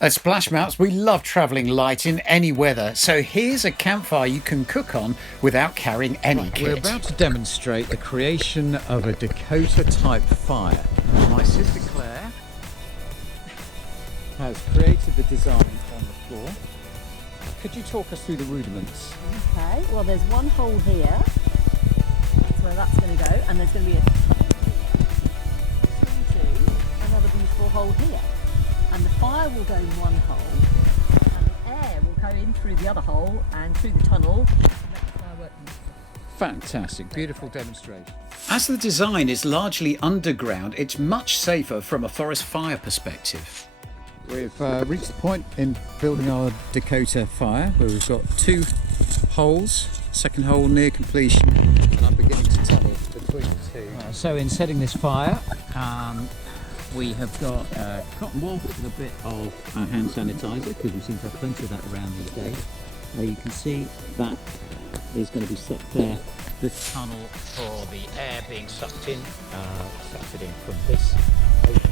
At SplashMaps, we love travelling light in any weather, so here's a campfire you can cook on without carrying any kit. We're about to demonstrate the creation of a Dakota type fire. My sister Claire has created the design on the floor. Could you talk us through the rudiments? Okay, well there's one hole here, that's where that's going to go, and there's going to be another beautiful hole here. And the fire will go in one hole, and the air will go in through the other hole and through the tunnel. Fantastic, beautiful demonstration. As the design is largely underground, it's much safer from a forest fire perspective. We've reached the point in building our Dakota fire where we've got 2 holes, second hole near completion, and I'm beginning to tunnel between the 2. So in setting this fire, we have got cotton wool with a bit of hand sanitizer, because we seem to have plenty of that around these days. You can see that is going to be set there. The tunnel for the air being sucked in, sucked it in from this opening.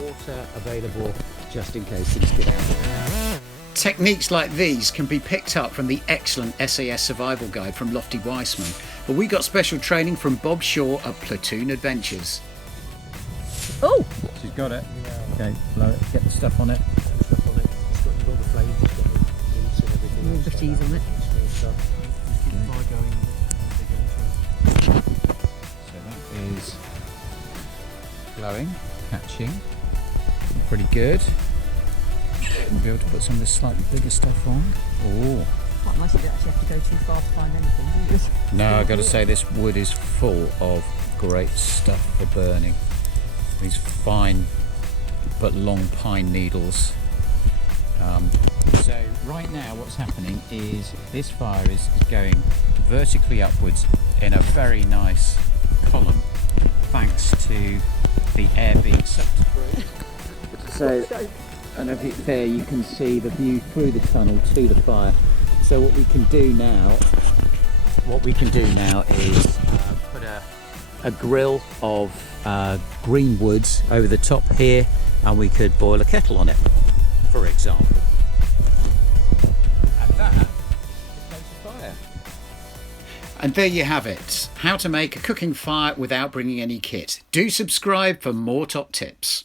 Water available just in case things get out. Techniques like these can be picked up from the excellent SAS survival guide from Lofty Weissman, but we got special training from Bob Shaw at Platoon Adventures. Oh! She's got it. Yeah. Okay, blow it, get the stuff on it. Stuff on it. It's got all the flames, it's got the leaves and everything. All bitties on it. Keep the fire going. So that is blowing, catching. Pretty good. We'll be able to put some of this slightly bigger stuff on. Oh. Quite nice, you don't actually have to go too far to find anything, do you? No, I've got to say this wood is full of great stuff for burning. These fine but long pine needles. So right now what's happening is this fire is going vertically upwards in a very nice column, thanks to the air being sucked through. So, and over there you can see the view through the tunnel to the fire. So what we can do now is put a grill of green woods over the top here, and we could boil a kettle on it, for example. And that is a fire. And there you have it, how to make a cooking fire without bringing any kit. Do subscribe for more top tips.